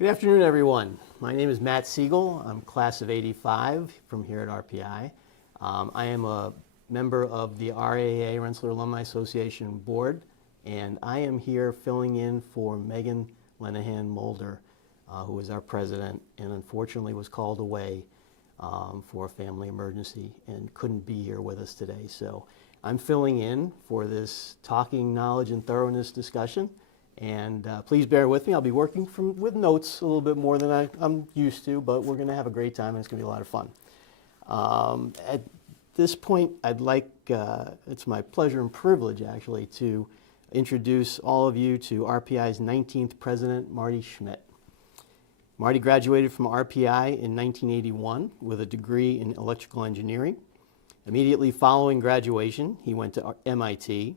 Good afternoon, everyone. My name is Matt Siegel. I'm class of '85 from here at RPI. I am a member of the RAA, Rensselaer Alumni Association board, and I am here filling in for Meghan Lenihan Moulder, who is our president and unfortunately was called away for a family emergency and couldn't be here with us today. So I'm filling in for this Talking Knowledge and Thoroughness discussion. And please bear with me. I'll be working with notes a little bit more than I'm used to, but we're going to have a great time and it's going to be a lot of fun. At this point, I'd like, it's my pleasure and privilege actually, to introduce all of you to RPI's 19th president, Marty Schmidt. Marty graduated from RPI in 1981 with a degree in electrical engineering. Immediately following graduation, he went to MIT,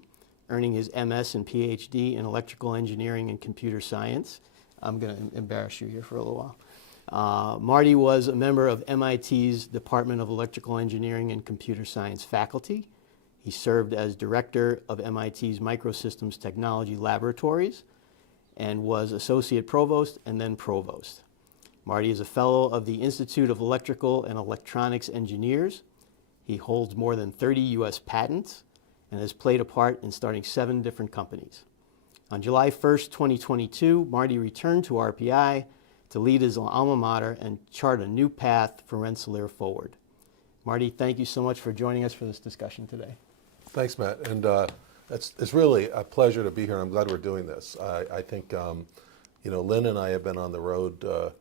earning his MS and PhD in electrical engineering and computer science. I'm going to embarrass you here for a little while. Marty was a member of MIT's Department of Electrical Engineering and Computer Science faculty. He served as director of MIT's Microsystems Technology Laboratories and was associate provost and then provost. Marty is a fellow of the Institute of Electrical and Electronics Engineers. He holds more than 30 U.S. patents and has played a part in starting 7 different companies. On July 1st, 2022, Marty returned to RPI to lead his alma mater and chart a new path for Rensselaer forward. Marty, thank you so much for joining us for this discussion today. Thanks, Matt. And it's really a pleasure to be here. I'm glad we're doing this. I think, Lynn and I have been on the road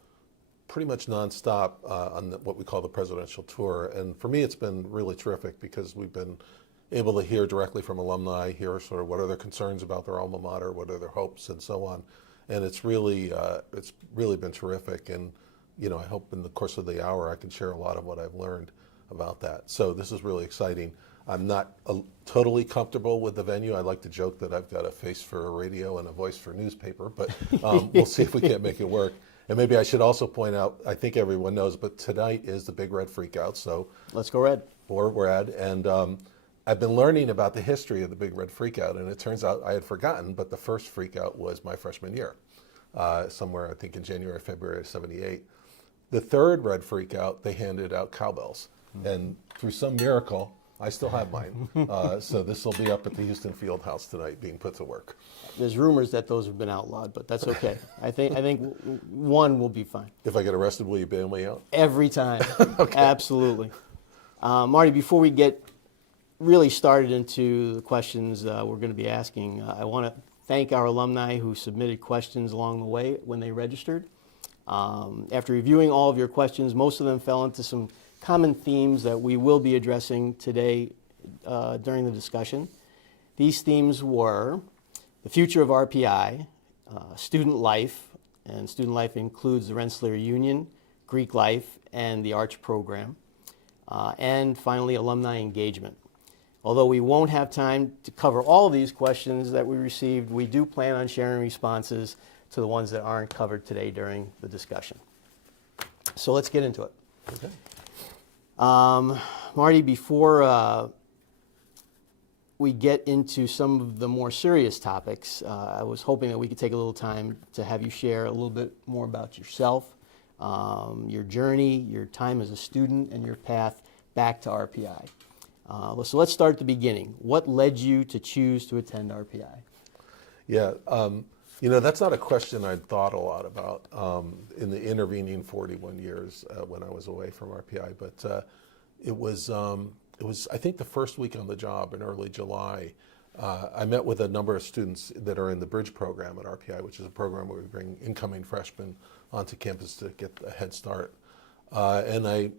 pretty much nonstop on what we call the presidential tour. And for me, it's been really terrific because we've been able to hear directly from alumni, hear sort of what are their concerns about their alma mater, what are their hopes, and so on. And it's really been terrific. And I hope in the course of the hour I can share a lot of what I've learned about that. So this is really exciting. I'm not totally comfortable with the venue. I like to joke that I've got a face for a radio and a voice for a newspaper, but we'll see if we can't make it work. And maybe I should also point out, I think everyone knows, but tonight is the Big Red Freakout. So let's go Red. Or Red. And I've been learning about the history of the Big Red Freakout, and it turns out I had forgotten, but the first freakout was my freshman year, somewhere I think in January, February of '78. The third Red Freakout, they handed out cowbells, and through some miracle, I still have mine. So this will be up at the Houston Field House tonight, being put to work. There's rumors that those have been outlawed, but that's okay. I think one will be fine. If I get arrested, will you bail me out? Every time. Okay. Absolutely. Marty, before we get really started into the questions we're going to be asking, I want to thank our alumni who submitted questions along the way when they registered. After reviewing all of your questions, most of them fell into some common themes that we will be addressing today during the discussion. These themes were the future of RPI, student life, and student life includes the Rensselaer Union, Greek life, and the Arch program, and finally alumni engagement. Although we won't have time to cover all of these questions that we received, we do plan on sharing responses to the ones that aren't covered today during the discussion. So let's get into it. Okay. Marty, before we get into some of the more serious topics, I was hoping that we could take a little time to have you share a little bit more about yourself, your journey, your time as a student, and your path back to RPI. So let's start at the beginning. What led you to choose to attend RPI? Yeah, that's not a question I'd thought a lot about in the intervening 41 years when I was away from RPI, but it was, I think, the first week on the job in early July. I met with a number of students that are in the Bridge program at RPI, which is a program where we bring incoming freshmen onto campus to get a head start. And I,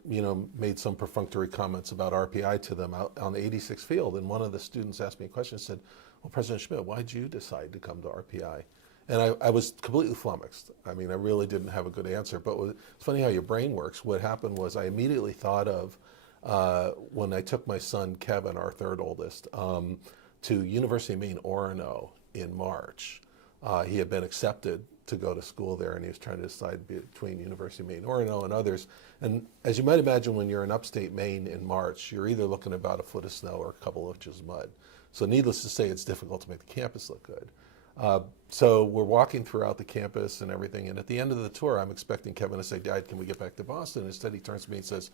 made some perfunctory comments about RPI to them out on the 86th field. And one of the students asked me a question and said, well, President Schmidt, why did you decide to come to RPI? And I was completely flummoxed. I mean, I really didn't have a good answer. But it's funny how your brain works. What happened was I immediately thought of when I took my son, Kevin, our third oldest, to University of Maine, Orono in March. He had been accepted to go to school there, and he was trying to decide between University of Maine, Orono, and others. And as you might imagine, when you're in upstate Maine in March, you're either looking at about a foot of snow or a couple of inches of mud. So needless to say, it's difficult to make the campus look good. So we're walking throughout the campus and everything, and at the end of the tour, I'm expecting Kevin to say, "Dad, can we get back to Boston?" Instead, he turns to me and says,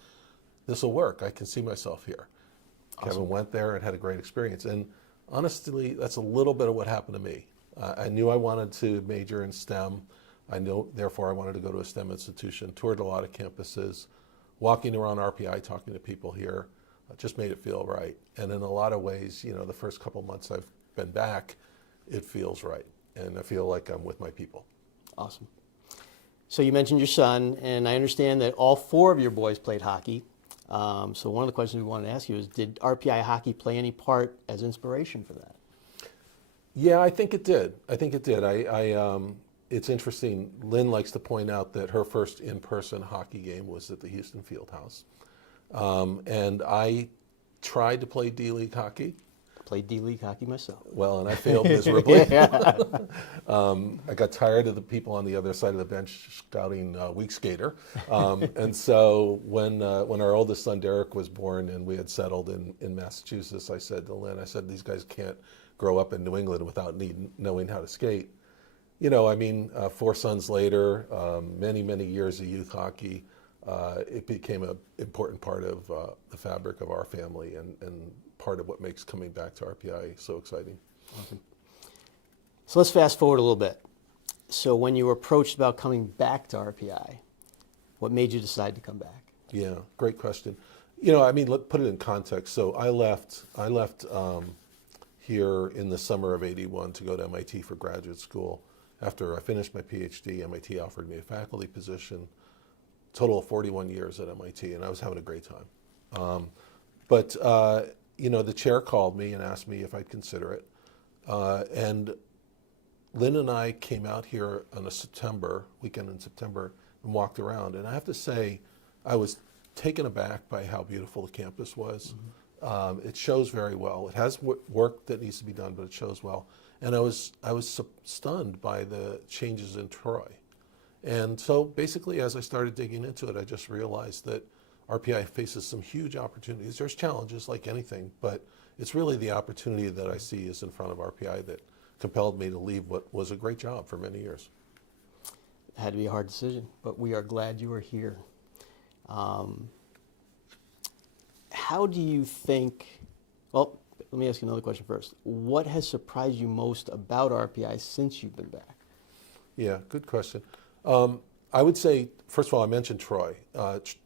"This will work. I can see myself here." Awesome. Kevin went there and had a great experience. And honestly, that's a little bit of what happened to me. I knew I wanted to major in STEM. I know, therefore, I wanted to go to a STEM institution, toured a lot of campuses, walking around RPI, talking to people here, just made it feel right. And in a lot of ways, the first couple months I've been back, it feels right. And I feel like I'm with my people. Awesome. So you mentioned your son, and I understand that all 4 of your boys played hockey. So one of the questions we wanted to ask you is, did RPI hockey play any part as inspiration for that? Yeah, I think it did. It's interesting. Lynn likes to point out that her first in-person hockey game was at the Houston Fieldhouse. And I tried to play D-League hockey. Played D-League hockey myself. Well, and I failed miserably. Yeah. I got tired of the people on the other side of the bench scouting weak skater. And so when our oldest son, Derek, was born and we had settled in Massachusetts, I said to Lynn, these guys can't grow up in New England without knowing how to skate. 4 sons later, many years of youth hockey, it became an important part of the fabric of our family and part of what makes coming back to RPI so exciting. Awesome. So let's fast forward a little bit. So when you were approached about coming back to RPI, what made you decide to come back? Yeah, great question. Let's put it in context. So I left here in the summer of '81 to go to MIT for graduate school. After I finished my PhD, MIT offered me a faculty position, total of 41 years at MIT, and I was having a great time. But the chair called me and asked me if I'd consider it. And Lynn and I came out here on a weekend in September and walked around. And I have to say, I was taken aback by how beautiful the campus was. Mm-hmm. It shows very well. It has work that needs to be done, but it shows well. And I was stunned by the changes in Troy. And so basically, as I started digging into it, I just realized that RPI faces some huge opportunities. There's challenges like anything, but it's really the opportunity that I see is in front of RPI that compelled me to leave what was a great job for many years. It had to be a hard decision, but we are glad you are here. How do you think, well, let me ask you another question first. What has surprised you most about RPI since you've been back? Yeah, good question. I would say, first of all, I mentioned Troy.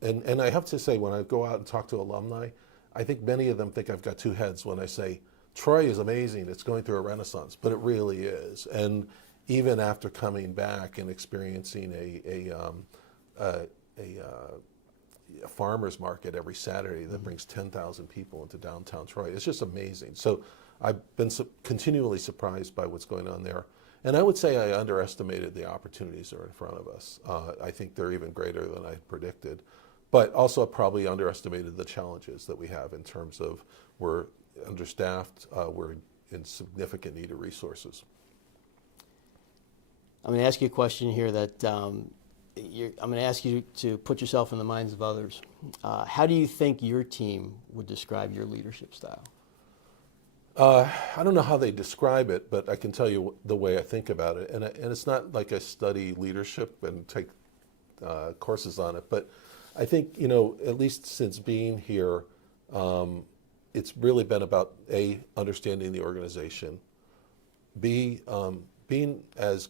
And I have to say, when I go out and talk to alumni, I think many of them think I've got 2 heads when I say, Troy is amazing, it's going through a renaissance, but it really is. And even after coming back and experiencing a farmer's market every Saturday that brings 10,000 people into downtown Troy, it's just amazing. So I've been continually surprised by what's going on there. And I would say I underestimated the opportunities that are in front of us. I think they're even greater than I predicted. But also probably underestimated the challenges that we have in terms of we're understaffed, we're in significant need of resources. I'm going to ask you a question here that I'm going to ask you to put yourself in the minds of others. How do you think your team would describe your leadership style? I don't know how they describe it, but I can tell you the way I think about it. And it's not like I study leadership and take courses on it, but I think, at least since being here, it's really been about A, understanding the organization, B, being as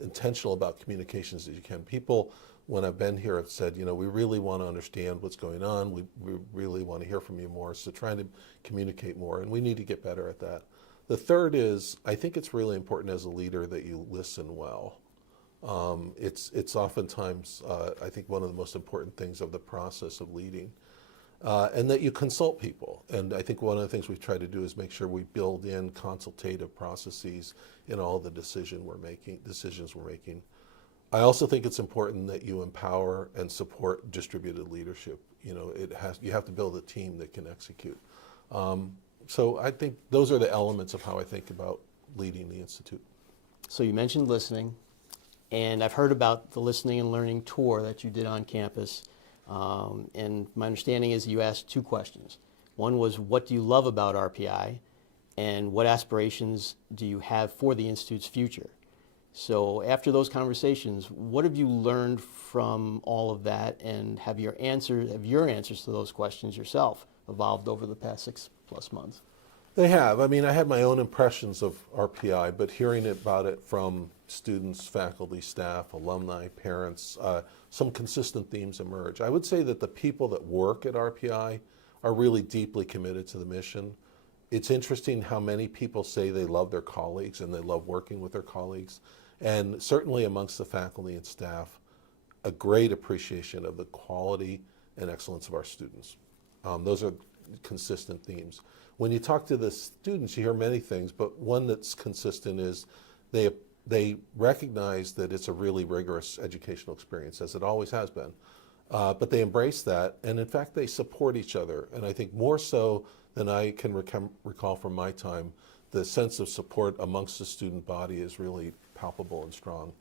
intentional about communications as you can. People, when I've been here, have said, we really want to understand what's going on. We really want to hear from you more. So trying to communicate more, and we need to get better at that. The third is, I think it's really important as a leader that you listen well. It's oftentimes, I think, one of the most important things of the process of leading. And that you consult people. And I think one of the things we've tried to do is make sure we build in consultative processes in all the decisions we're making. I also think it's important that you empower and support distributed leadership. You have to build a team that can execute. So I think those are the elements of how I think about leading the Institute. So you mentioned listening, and I've heard about the listening and learning tour that you did on campus. And my understanding is you asked 2 questions. One was, what do you love about RPI? and what aspirations do you have for the Institute's future? So after those conversations, what have you learned from all of that, and have your answers to those questions yourself evolved over the past 6+ months? They have. I mean, I had my own impressions of RPI, but hearing about it from students, faculty, staff, alumni, parents, some consistent themes emerge. I would say that the people that work at RPI are really deeply committed to the mission. It's interesting how many people say they love their colleagues and they love working with their colleagues. And certainly amongst the faculty and staff, a great appreciation of the quality and excellence of our students. Those are consistent themes. When you talk to the students, you hear many things, but one that's consistent is they recognize that it's a really rigorous educational experience, as it always has been. But they embrace that, and in fact, they support each other. And I think more so than I can recall from my time, the sense of support amongst the student body is really palpable and strong.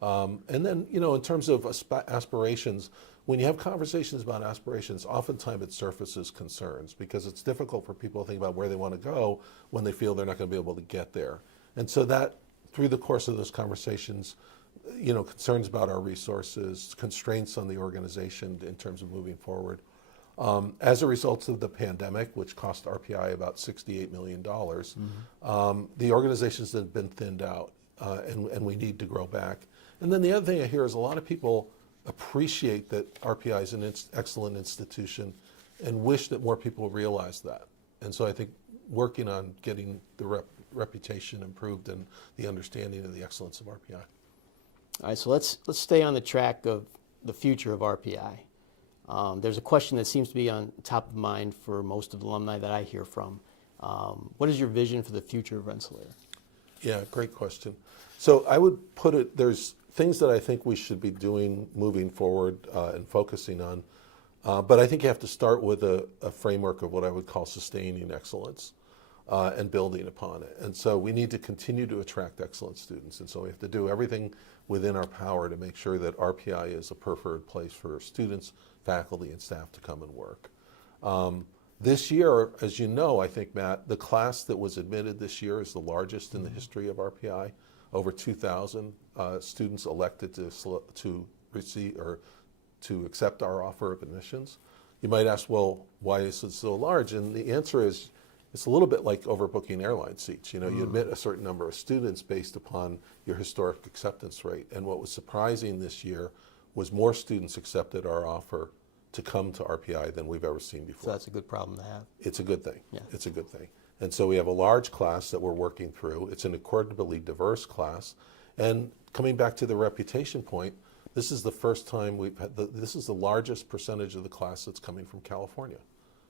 And then, you know, in terms of aspirations, when you have conversations about aspirations, oftentimes it surfaces concerns because it's difficult for people to think about where they want to go when they feel they're not going to be able to get there. And so that, through the course of those conversations, you know, concerns about our resources, constraints on the organization in terms of moving forward. As a result of the pandemic, which cost RPI about $68 million, the organizations have been thinned out, and we need to grow back. And then the other thing I hear is a lot of people appreciate that RPI is an excellent institution and wish that more people realize that. And so I think working on getting the reputation improved and the understanding of the excellence of RPI. All right, so let's stay on the track of the future of RPI. There's a question that seems to be on top of mind for most of the alumni that I hear from. What is your vision for the future of Rensselaer? Yeah, great question. So I would put it, there's things that I think we should be doing moving forward and focusing on, but I think you have to start with a framework of what I would call sustaining excellence and building upon it. And so we need to continue to attract excellent students, and so we have to do everything within our power to make sure that RPI is a preferred place for students, faculty, and staff to come and work. This year, as you know, I think, Matt, the class that was admitted this year is the largest in the history of RPI. Over 2,000 students elected to receive or to accept our offer of admissions. You might ask, well, why is it so large? And the answer is, it's a little bit like overbooking airline seats. You know, you admit a certain number of students based upon your historic acceptance rate. And what was surprising this year was more students accepted our offer to come to RPI than we've ever seen before. So that's a good problem to have. It's a good thing. Yeah. It's a good thing. And so we have a large class that we're working through. It's an incredibly diverse class. And coming back to the reputation point, this is the first time we've had, this is the largest percentage of the class that's coming from California.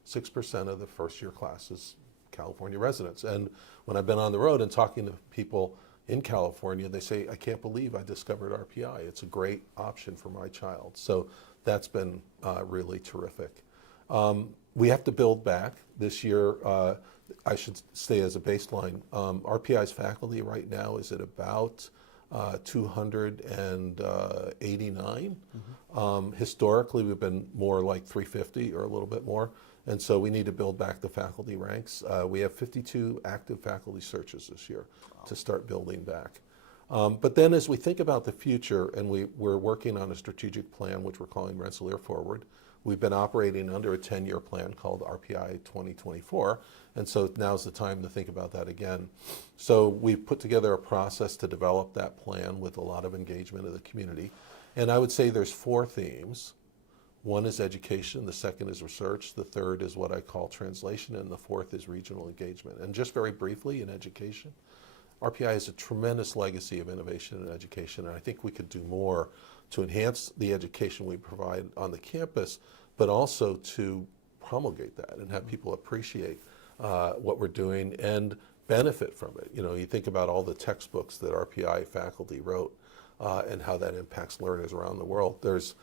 6% of the first year class is California residents. And when I've been on the road and talking to people in California, they say, I can't believe I discovered RPI. It's a great option for my child. So that's been really terrific. We have to build back this year. I should stay as a baseline. RPI's faculty right now is at about 289. Historically, we've been more like 350 or a little bit more. And so we need to build back the faculty ranks. We have 52 active faculty searches this year to start building back. But then as we think about the future, and we're working on a strategic plan, which we're calling Rensselaer Forward. We've been operating under a 10-year plan called RPI 2024, and so now's the time to think about that again. So we've put together a process to develop that plan with a lot of engagement of the community. And I would say there's 4 themes. One is education, the second is research, the third is what I call translation, and the fourth is regional engagement. And just very briefly, in education, RPI has a tremendous legacy of innovation in education, and I think we could do more to enhance the education we provide on the campus, but also to promulgate that and have people appreciate what we're doing and benefit from it. You know, you think about all the textbooks that RPI faculty wrote and how that impacts learners around the world. There's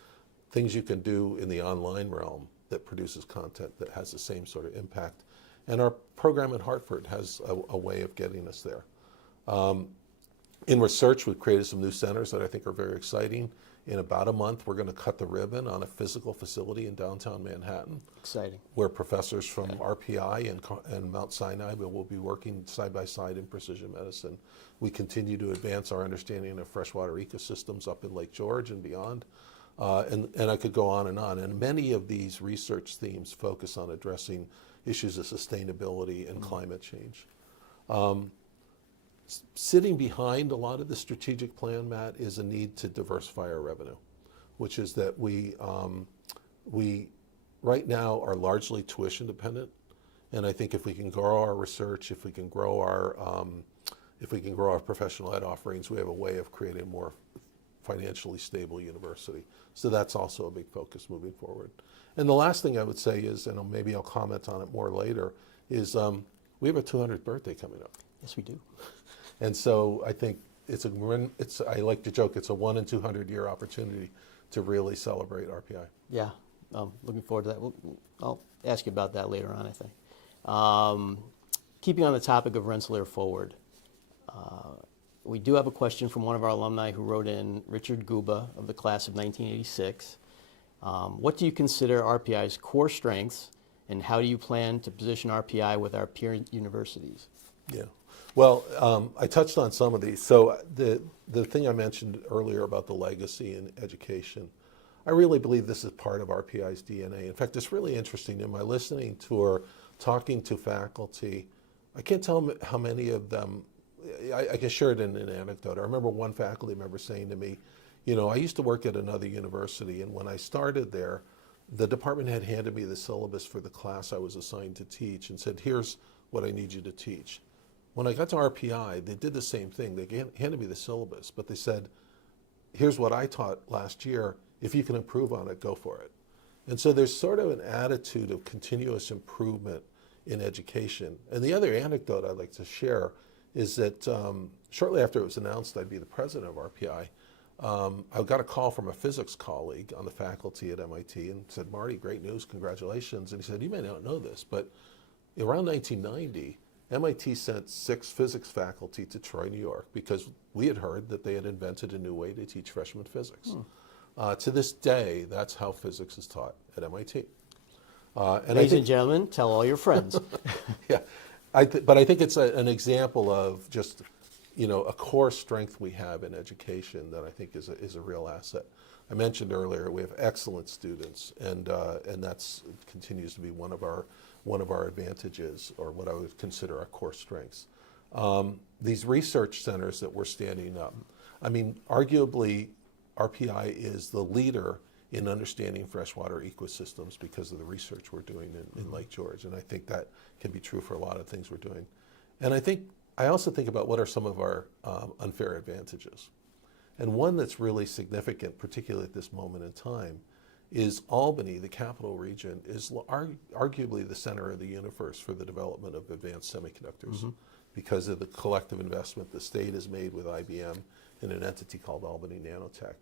things you can do in the online realm that produces content that has the same sort of impact. And our program at Hartford has a way of getting us there. In research, we've created some new centers that I think are very exciting. In about a month, we're going to cut the ribbon on a physical facility in downtown Manhattan, Exciting. where professors from RPI and Mount Sinai will be working side by side in precision medicine. We continue to advance our understanding of freshwater ecosystems up in Lake George and beyond. And I could go on. And many of these research themes focus on addressing issues of sustainability and climate change. Sitting behind a lot of the strategic plan, Matt, is a need to diversify our revenue, which is that we right now are largely tuition dependent, and I think if we can grow our research, if we can grow our professional ed offerings, we have a way of creating a more financially stable university. So that's also a big focus moving forward. And the last thing I would say is, and maybe I'll comment on it more later, is we have a 200th birthday coming up. Yes, we do. And so I think I like to joke, it's a 1 in 200 year opportunity to really celebrate RPI. Yeah, looking forward to that. I'll ask you about that later on, I think. Keeping on the topic of Rensselaer Forward, we do have a question from one of our alumni who wrote in, Richard Guba of the class of 1986. What do you consider RPI's core strengths, and how do you plan to position RPI with our peer universities? Yeah. Well, I touched on some of these. So the thing I mentioned earlier about the legacy in education, I really believe this is part of RPI's DNA. In fact, it's really interesting. In my listening tour, talking to faculty, I can't tell how many of them, I can share it in an anecdote. I remember one faculty member saying to me, you know, I used to work at another university, and when I started there, the department had handed me the syllabus for the class I was assigned to teach and said, here's what I need you to teach. When I got to RPI, they did the same thing. They handed me the syllabus, but they said, here's what I taught last year. If you can improve on it, go for it. And so there's sort of an attitude of continuous improvement in education. And the other anecdote I'd like to share is that shortly after it was announced I'd be the president of RPI, I got a call from a physics colleague on the faculty at MIT and said, Marty, great news, congratulations. And he said, you may not know this, but around 1990, MIT sent 6 physics faculty to Troy, New York, because we had heard that they had invented a new way to teach freshman physics. To this day, that's how physics is taught at MIT. Ladies and gentlemen, tell all your friends. Yeah, but I think it's an example of just, you know, a core strength we have in education that I think is a real asset. I mentioned earlier we have excellent students, and that's continues to be one of our advantages, or what I would consider our core strengths. These research centers that we're standing up, I mean, arguably RPI is the leader in understanding freshwater ecosystems because of the research we're doing in Lake George, and I think that can be true for a lot of things we're doing. And I also think about what are some of our unfair advantages. And one that's really significant, particularly at this moment in time, is Albany, the capital region, is arguably the center of the universe for the development of advanced semiconductors because of the collective investment the state has made with IBM in an entity called Albany Nanotech.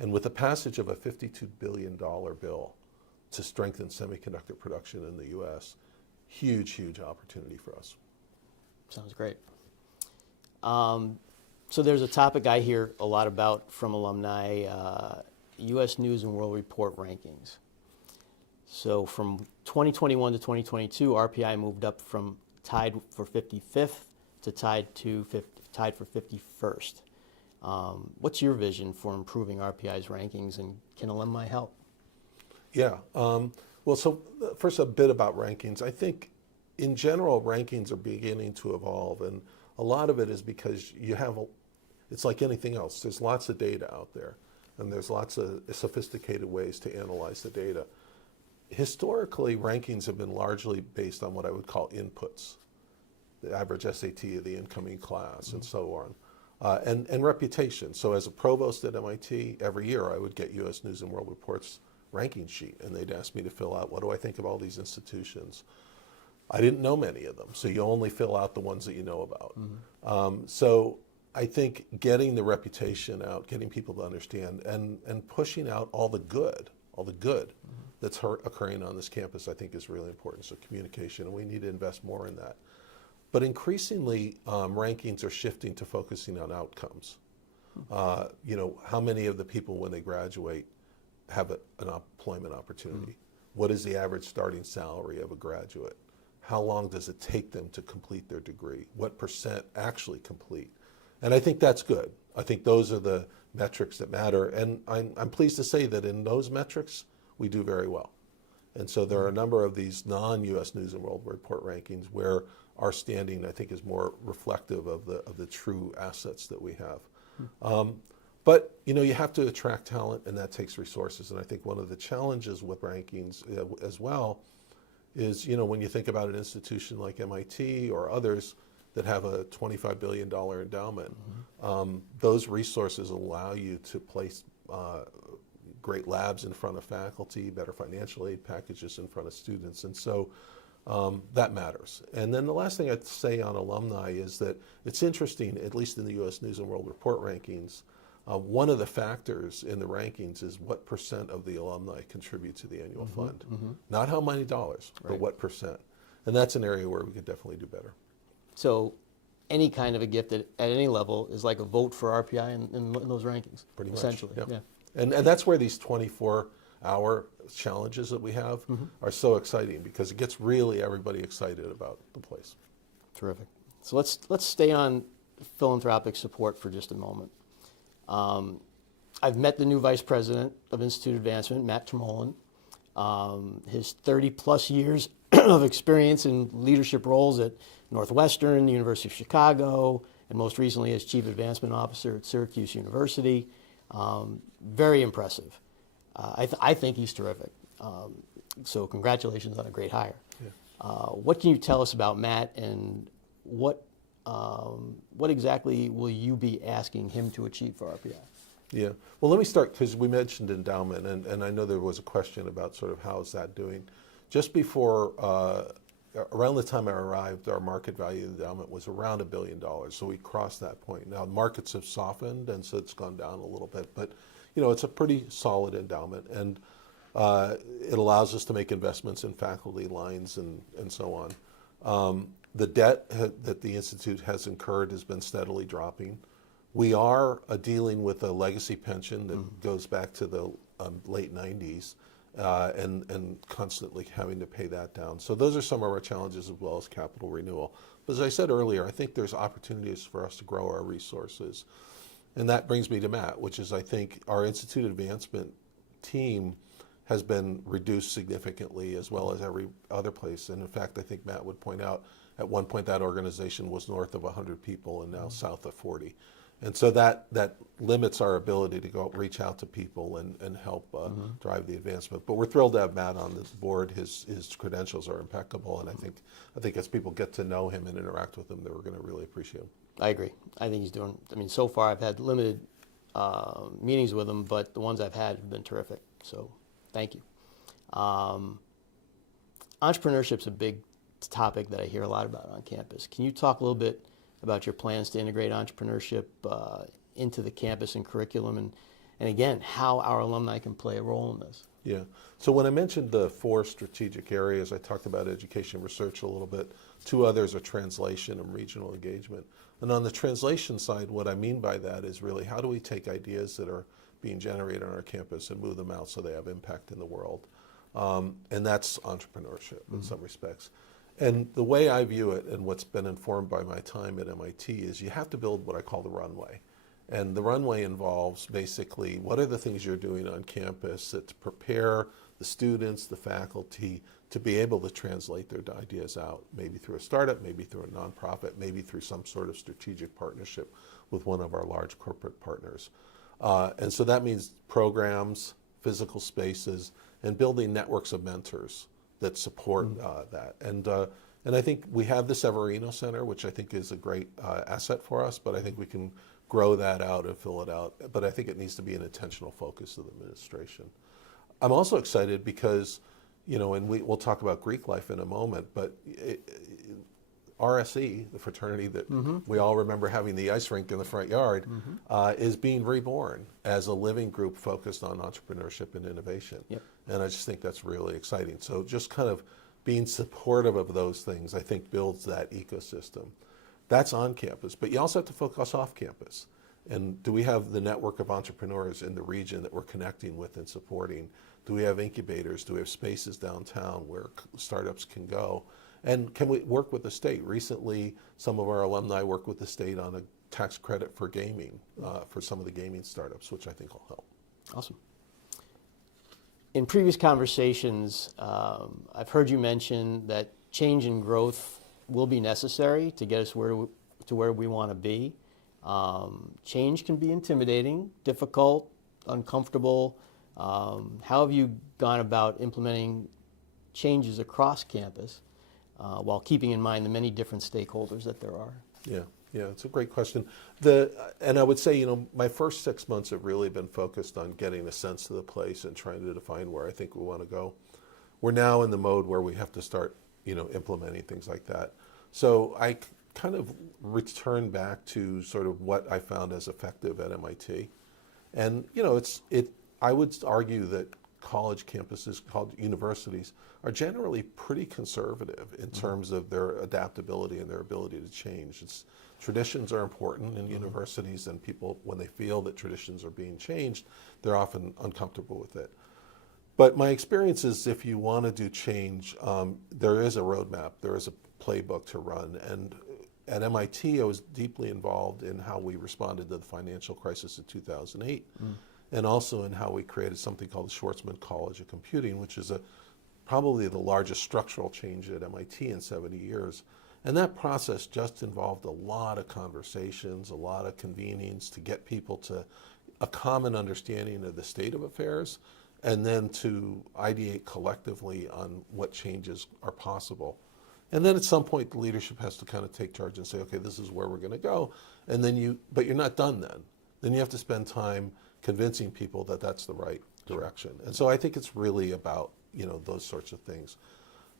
And with the passage of a $52 billion bill to strengthen semiconductor production in the US, huge, huge opportunity for us. Sounds great. So there's a topic I hear a lot about from alumni, U.S. News and World Report rankings. So from 2021 to 2022, RPI moved up from tied for 55th to tied for 51st. What's your vision for improving RPI's rankings, and can alumni help? Yeah. Well, so first a bit about rankings. I think in general, rankings are beginning to evolve, and a lot of it is because it's like anything else. There's lots of data out there, and there's lots of sophisticated ways to analyze the data. Historically, rankings have been largely based on what I would call inputs, the average SAT of the incoming class, and so on, and reputation. So as a provost at MIT, every year I would get U.S. News and World Report's ranking sheet, and they'd ask me to fill out, what do I think of all these institutions? I didn't know many of them, so you only fill out the ones that you know about. So I think getting the reputation out, getting people to understand, and pushing out all the good that's occurring on this campus, I think is really important. So communication, and we need to invest more in that. But increasingly, rankings are shifting to focusing on outcomes. How many of the people when they graduate have an employment opportunity? What is the average starting salary of a graduate? How long does it take them to complete their degree? What percent actually complete? And I think that's good. I think those are the metrics that matter. And I'm pleased to say that in those metrics, we do very well. And so there are a number of these non-U.S. News and World Report rankings where our standing, I think, is more reflective of the true assets that we have. But you have to attract talent, and that takes resources. And I think one of the challenges with rankings as well is, when you think about an institution like MIT or others that have a $25 billion endowment, those resources allow you to place great labs in front of faculty, better financial aid packages in front of students. And so that matters. And then the last thing I'd say on alumni is that it's interesting, at least in the U.S. News and World Report rankings, one of the factors in the rankings is what percent of the alumni contribute to the annual fund. Not how many dollars, but what percent. And that's an area where we could definitely do better. So any kind of a gift at any level is like a vote for RPI in those rankings, Pretty much, essentially. yeah. Yeah. And that's where these 24-hour challenges that we have are so exciting, because it gets really everybody excited about the place. Terrific. So let's stay on philanthropic support for just a moment. I've met the new Vice President of Institute Advancement, Matt Schmidt. His 30-plus years of experience in leadership roles at Northwestern, the University of Chicago, and most recently as Chief Advancement Officer at Syracuse University. Very impressive. I think he's terrific. So congratulations on a great hire. Yeah. What can you tell us about Matt, and what exactly will you be asking him to achieve for RPI? Yeah, well, let me start, because we mentioned endowment, and I know there was a question about sort of how is that doing. Just before, around the time I arrived, our market value of the endowment was around $1 billion, so we crossed that point. Now, markets have softened, and so it's gone down a little bit, but it's a pretty solid endowment, and it allows us to make investments in faculty lines and so on. The debt that the Institute has incurred has been steadily dropping. We are dealing with a legacy pension that goes back to the late 90s and constantly having to pay that down. So those are some of our challenges, as well as capital renewal. But as I said earlier, I think there's opportunities for us to grow our resources. And that brings me to Matt, which is, I think, our Institute Advancement team has been reduced significantly, as well as every other place. And in fact, I think Matt would point out, at one point that organization was north of 100 people and now south of 40. And so that limits our ability to go reach out to people and help drive the advancement. But we're thrilled to have Matt on this board. His credentials are impeccable, and I think as people get to know him and interact with him, they're going to really appreciate him. I agree. I think he's doing, so far I've had limited meetings with him, but the ones I've had have been terrific. So thank you. Entrepreneurship's a big topic that I hear a lot about on campus. Can you talk a little bit about your plans to integrate entrepreneurship into the campus and curriculum, and again, how our alumni can play a role in this? Yeah. So when I mentioned the 4 strategic areas, I talked about education and research a little bit. 2 others are translation and regional engagement. And on the translation side, what I mean by that is really, how do we take ideas that are being generated on our campus and move them out so they have impact in the world? And that's entrepreneurship in some respects. And the way I view it, and what's been informed by my time at MIT, is you have to build what I call the runway. And the runway involves basically, what are the things you're doing on campus that to prepare the students, the faculty, to be able to translate their ideas out, maybe through a startup, maybe through a nonprofit, maybe through some sort of strategic partnership with one of our large corporate partners. And so that means programs, physical spaces, and building networks of mentors that support that. And I think we have the Severino Center, which I think is a great asset for us, but I think we can grow that out and fill it out. But I think it needs to be an intentional focus of the administration. I'm also excited because, and we'll talk about Greek life in a moment, but RSE, the fraternity that we all remember having the ice rink in the front yard, is being reborn as a living group focused on entrepreneurship and innovation. Yep. And I just think that's really exciting. So just kind of being supportive of those things, I think, builds that ecosystem. That's on campus, but you also have to focus off campus. And do we have the network of entrepreneurs in the region that we're connecting with and supporting? Do we have incubators? Do we have spaces downtown where startups can go? And can we work with the state? Recently, some of our alumni worked with the state on a tax credit for gaming, for some of the gaming startups, which I think will help. Awesome. In previous conversations, I've heard you mention that change and growth will be necessary to get us to where we want to be. Change can be intimidating, difficult, uncomfortable. How have you gone about implementing changes across campus while keeping in mind the many different stakeholders that there are? Yeah, it's a great question. And I would say, my first 6 months have really been focused on getting a sense of the place and trying to define where I think we want to go. We're now in the mode where we have to start, implementing things like that. So I kind of return back to sort of what I found as effective at MIT. And, I would argue that college campuses, college universities, are generally pretty conservative in terms of their adaptability and their ability to change. Traditions are important in universities, and people, when they feel that traditions are being changed, they're often uncomfortable with it. But my experience is if you want to do change, there is a roadmap, there is a playbook to run. And at MIT, I was deeply involved in how we responded to the financial crisis of 2008. And also in how we created something called the Schwarzman College of Computing, which is probably the largest structural change at MIT in 70 years. And that process just involved a lot of conversations, a lot of convenings to get people to a common understanding of the state of affairs, and then to ideate collectively on what changes are possible. And then at some point, the leadership has to kind of take charge and say, okay, this is where we're going to go. And then but you're not done then. Then you have to spend time convincing people that that's the right direction. And so I think it's really about, those sorts of things.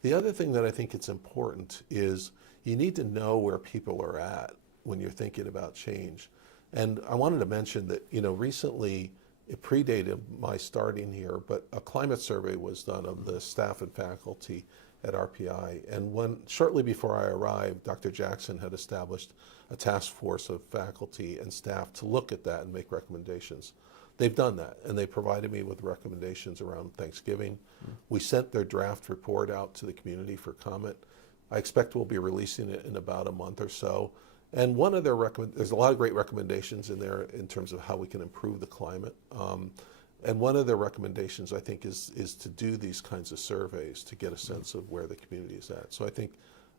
The other thing that I think it's important is you need to know where people are at when you're thinking about change. And I wanted to mention that, recently, it predated my starting here, but a climate survey was done of the staff and faculty at RPI. And shortly before I arrived, Dr. Jackson had established a task force of faculty and staff to look at that and make recommendations. They've done that, and they provided me with recommendations around Thanksgiving. We sent their draft report out to the community for comment. I expect we'll be releasing it in about a month or so. And one of there's a lot of great recommendations in there in terms of how we can improve the climate. And one of their recommendations, I think, is to do these kinds of surveys to get a sense of where the community is at. So I think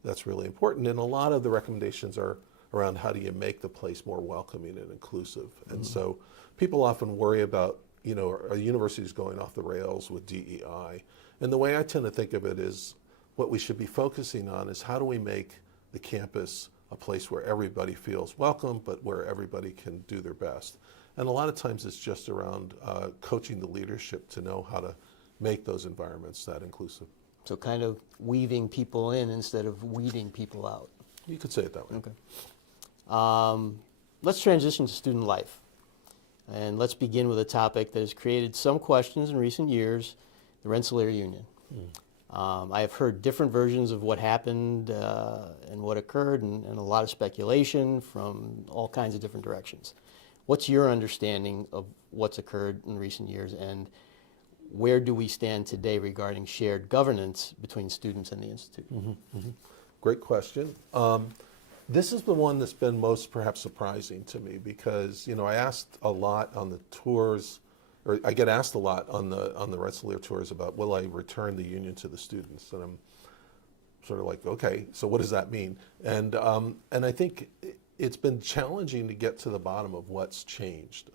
that's really important. And a lot of the recommendations are around how do you make the place more welcoming and inclusive. And so people often worry about, are universities going off the rails with DEI? And the way I tend to think of it is what we should be focusing on is how do we make the campus a place where everybody feels welcome, but where everybody can do their best. And a lot of times it's just around coaching the leadership to know how to make those environments that inclusive. So kind of weaving people in instead of weeding people out. You could say it that way. Okay. Let's transition to student life. And let's begin with a topic that has created some questions in recent years, the Rensselaer Union. I have heard different versions of what happened and what occurred, and a lot of speculation from all kinds of different directions. What's your understanding of what's occurred in recent years, and where do we stand today regarding shared governance between students and the Institute? Great question. This is the one that's been most perhaps surprising to me because, I asked a lot on the tours, or I get asked a lot on the Rensselaer tours about will I return the union to the students, and I'm sort of like, okay, so what does that mean? And I think it's been challenging to get to the bottom of what's changed.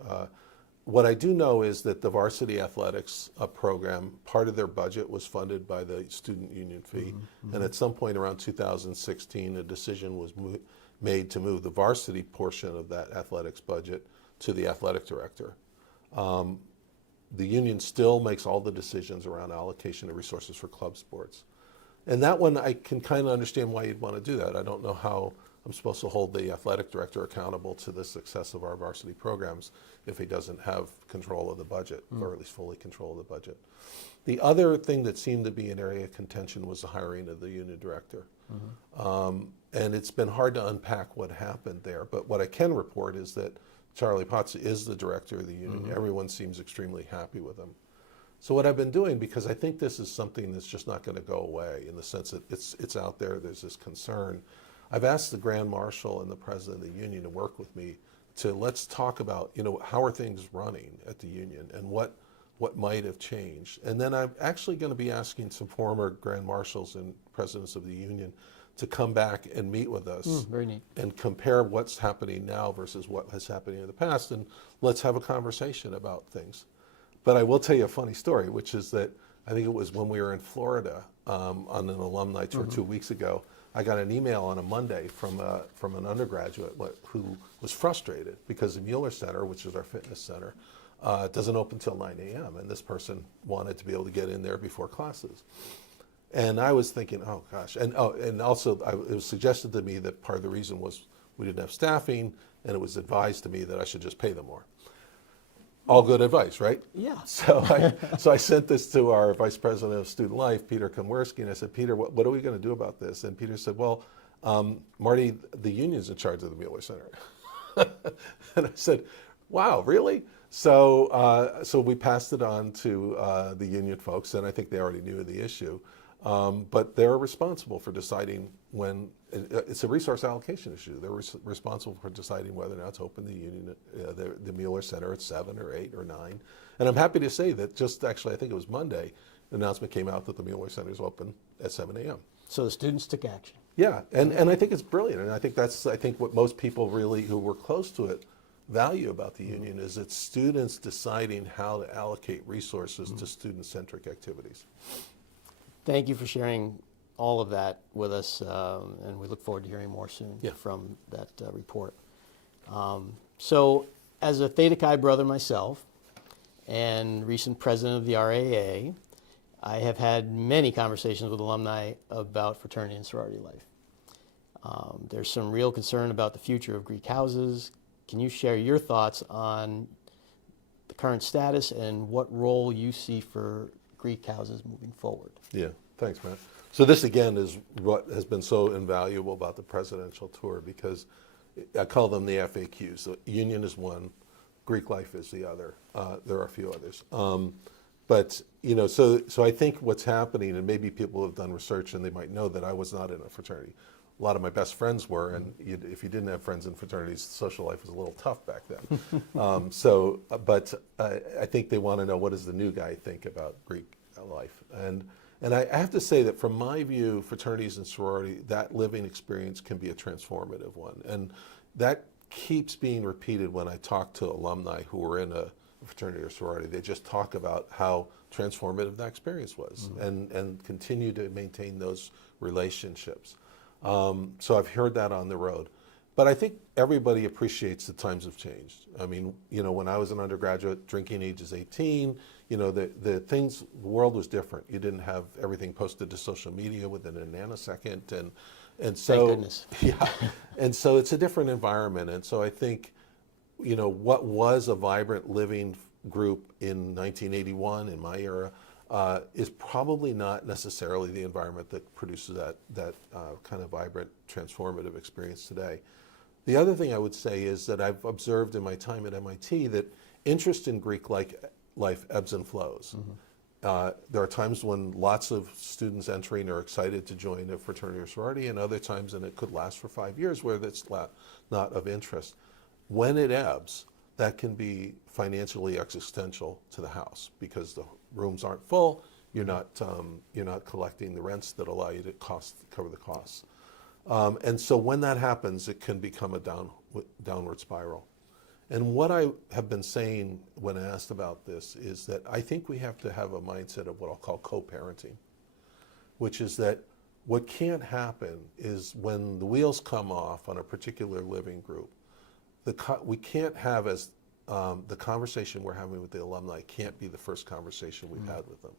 What I do know is that the varsity athletics program, part of their budget was funded by the student union fee. And at some point around 2016, a decision was made to move the varsity portion of that athletics budget to the athletic director. The union still makes all the decisions around allocation of resources for club sports. And that one, I can kind of understand why you'd want to do that. I don't know how I'm supposed to hold the athletic director accountable to the success of our varsity programs if he doesn't have control of the budget, or at least fully control of the budget. The other thing that seemed to be an area of contention was the hiring of the union director. And it's been hard to unpack what happened there. But what I can report is that Charlie Potts is the director of the union. Everyone seems extremely happy with him. So what I've been doing, because I think this is something that's just not going to go away in the sense that it's out there, there's this concern. I've asked the Grand Marshal and the President of the union to work with me to let's talk about, how are things running at the union and what might have changed. And then I'm actually going to be asking some former Grand Marshals and Presidents of the union to come back and meet with us Very neat. and compare what's happening now versus what has happened in the past, and let's have a conversation about things. But I will tell you a funny story, which is that I think it was when we were in Florida on an alumni tour 2 weeks ago. I got an email on a Monday from an undergraduate who was frustrated because the Moulder Center, which is our fitness center, doesn't open until 9 a.m. and this person wanted to be able to get in there before classes. And I was thinking, oh gosh, and also it was suggested to me that part of the reason was we didn't have staffing, and it was advised to me that I should just pay them more. All good advice, right? Yeah. So I sent this to our Vice President of Student Life, Peter Komwerski, and I said, Peter, what are we going to do about this? And Peter said, well, Marty, the union's in charge of the Moulder Center. And I said, wow, really? So we passed it on to the union folks, and I think they already knew the issue. But they're responsible for deciding when, it's a resource allocation issue. They're responsible for deciding whether or not to open the union, the Moulder Center at 7 or 8 or 9. And I'm happy to say that just actually, I think it was Monday, the announcement came out that the Moulder Center is open at 7 a.m. So the students took action. Yeah, and I think it's brilliant. And I think what most people really who were close to it value about the union is it's students deciding how to allocate resources to student-centric activities. Thank you for sharing all of that with us, and we look forward to hearing more soon from that report. So as a Theta Chi brother myself and recent president of the RAA, I have had many conversations with alumni about fraternity and sorority life. There's some real concern about the future of Greek houses. Can you share your thoughts on the current status and what role you see for Greek houses moving forward? Yeah, thanks, Matt. So this, again, is what has been so invaluable about the presidential tour, because I call them the FAQs. The union is one, Greek life is the other. There are a few others. But, so I think what's happening, and maybe people have done research and they might know that I was not in a fraternity. A lot of my best friends were, and if you didn't have friends in fraternities, social life was a little tough back then. But I think they want to know, what does the new guy think about Greek life? And I have to say that from my view, fraternities and sorority, that living experience can be a transformative one. And that keeps being repeated when I talk to alumni who were in a fraternity or sorority. They just talk about how transformative that experience was, and continue to maintain those relationships. So I've heard that on the road. But I think everybody appreciates the times have changed. I mean, when I was an undergraduate, drinking age is 18, the world was different. You didn't have everything posted to social media within a nanosecond. And so, Thank goodness. Yeah. And so it's a different environment. And so I think, what was a vibrant living group in 1981, in my era, is probably not necessarily the environment that produces that kind of vibrant, transformative experience today. The other thing I would say is that I've observed in my time at MIT that interest in Greek life ebbs and flows. There are times when lots of students entering are excited to join a fraternity or sorority, and other times, and it could last for 5 years, where that's not of interest. When it ebbs, that can be financially existential to the house, because the rooms aren't full. You're not collecting the rents that allow you to cover the costs. And so when that happens, it can become a downward spiral. And what I have been saying when asked about this is that I think we have to have a mindset of what I'll call co-parenting, which is that what can't happen is when the wheels come off on a particular living group, we can't have the conversation we're having with the alumni can't be the first conversation we've had with them.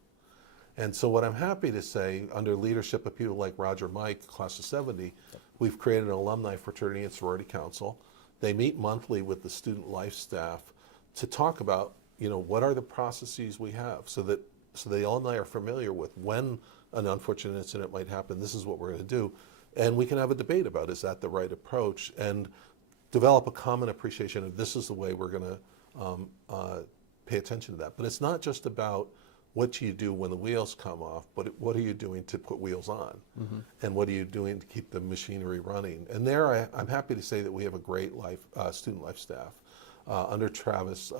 And so what I'm happy to say, under leadership of people like Roger Mike, class of 70, we've created an alumni fraternity and sorority council. They meet monthly with the student life staff to talk about, what are the processes we have, so the alumni are familiar with when an unfortunate incident might happen. This is what we're going to do. And we can have a debate about, is that the right approach? And develop a common appreciation of this is the way we're going to pay attention to that. But it's not just about what you do when the wheels come off, but what are you doing to put wheels on? Mm-hmm. And what are you doing to keep the machinery running? And there I'm happy to say that we have a great student life staff. Under Travis,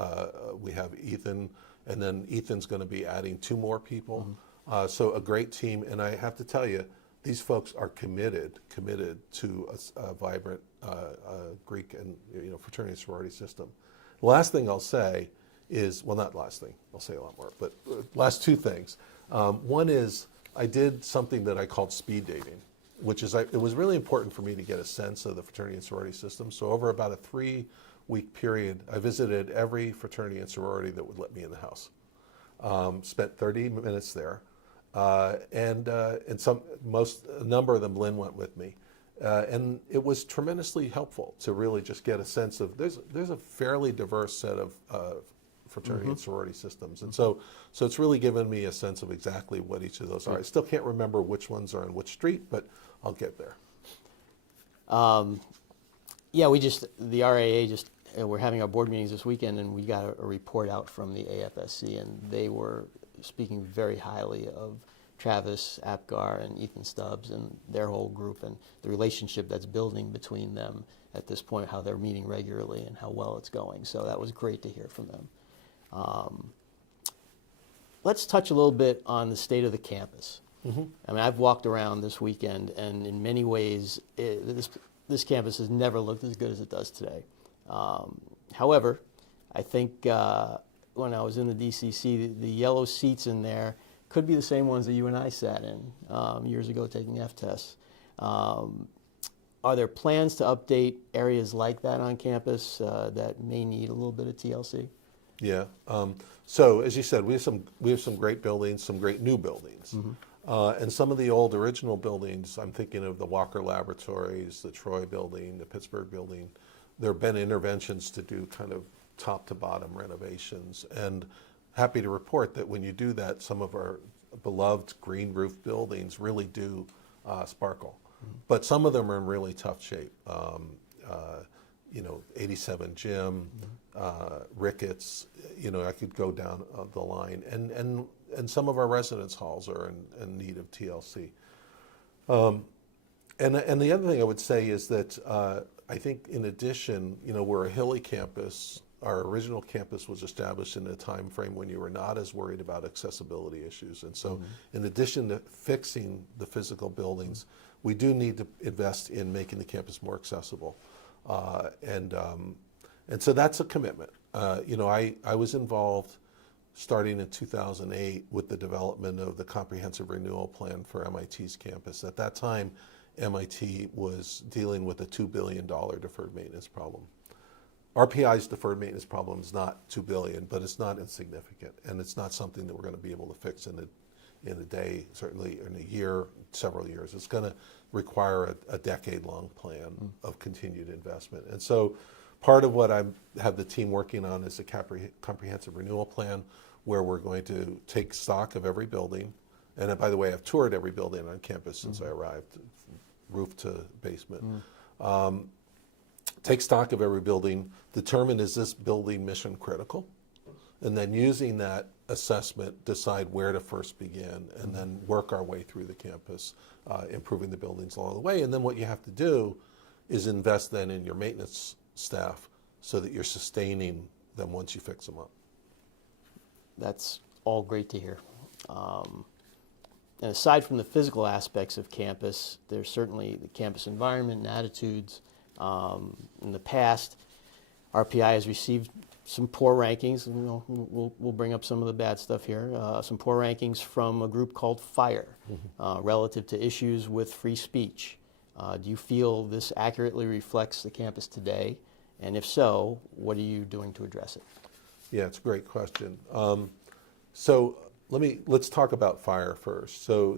we have Ethan, and then Ethan's going to be adding 2 more people. Mm-hmm. So a great team, and I have to tell you, these folks are committed to a vibrant Greek and fraternity and sorority system. The last thing I'll say is, well, not last thing, I'll say a lot more, but last 2 things. One is I did something that I called speed dating, which is it was really important for me to get a sense of the fraternity and sorority system. So over about a 3-week period, I visited every fraternity and sorority that would let me in the house. Spent 30 minutes there. And a number of them, Lynn went with me. And it was tremendously helpful to really just get a sense of, there's a fairly diverse set of fraternity mm-hmm. and sorority systems. And so it's really given me a sense of exactly what each of those are. I still can't remember which ones are on which street, but I'll get there. Yeah, the RAA we're having our board meetings this weekend, and we got a report out from the AFSC, and they were speaking very highly of Travis, Apgar, and Ethan Stubbs and their whole group, and the relationship that's building between them at this point, how they're meeting regularly and how well it's going. So that was great to hear from them. Let's touch a little bit on the state of the campus. Mm-hmm. I mean, I've walked around this weekend, and in many ways, this campus has never looked as good as it does today. However, I think when I was in the DCC, the yellow seats in there could be the same ones that you and I sat in years ago taking F-tests. Are there plans to update areas like that on campus that may need a little bit of TLC? Yeah. So as you said, we have some great buildings, some great new buildings. Mm-hmm. And some of the old original buildings, I'm thinking of the Walker Laboratories, the Troy building, the Pittsburgh building. There have been interventions to do kind of top to bottom renovations. And happy to report that when you do that, some of our beloved green roof buildings really do sparkle. Mm-hmm. But some of them are in really tough shape. 87 Gym, Ricketts, I could go down the line. And some of our residence halls are in need of TLC. And the other thing I would say is that I think in addition, we're a hilly campus. Our original campus was established in a time frame when you were not as worried about accessibility issues. And so in addition to fixing the physical buildings, we do need to invest in making the campus more accessible. And so that's a commitment. I was involved starting in 2008 with the development of the comprehensive renewal plan for MIT's campus. At that time, MIT was dealing with a $2 billion deferred maintenance problem. RPI's deferred maintenance problem is not $2 billion, but it's not insignificant, and it's not something that we're going to be able to fix in a day, certainly in a year, several years. It's going to require a decade-long plan of continued investment. And so part of what I have the team working on is a comprehensive renewal plan where we're going to take stock of every building. And by the way, I've toured every building on campus since I arrived, roof to basement. Take stock of every building, determine is this building mission critical, and then using that assessment, decide where to first begin, and then work our way through the campus, improving the buildings along the way. And then what you have to do is invest then in your maintenance staff so that you're sustaining them once you fix them up. That's all great to hear. And aside from the physical aspects of campus, there's certainly the campus environment and attitudes. In the past, RPI has received some poor rankings. We'll bring up some of the bad stuff here. Some poor rankings from a group called FIRE relative to issues with free speech. Do you feel this accurately reflects the campus today? And if so, what are you doing to address it? Yeah, it's a great question. So let's talk about FIRE first. So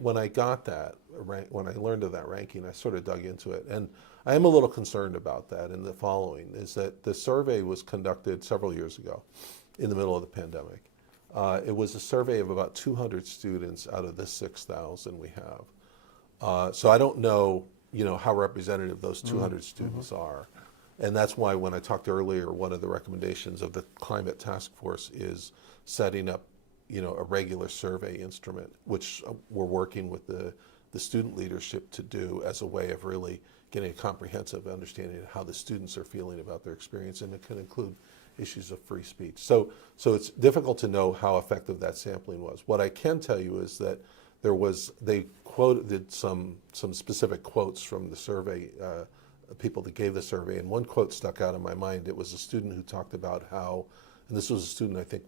when I got that, when I learned of that ranking, I sort of dug into it. And I am a little concerned about that in the following, is that the survey was conducted several years ago in the middle of the pandemic. It was a survey of about 200 students out of the 6,000 we have. So I don't know, how representative those 200 students are. And that's why when I talked earlier, one of the recommendations of the climate task force is setting up, a regular survey instrument, which we're working with the student leadership to do as a way of really getting a comprehensive understanding of how the students are feeling about their experience, and it can include issues of free speech. So it's difficult to know how effective that sampling was. What I can tell you is that they quoted some specific quotes from the survey, people that gave the survey, and one quote stuck out in my mind. It was a student who talked about how, and this was a student I think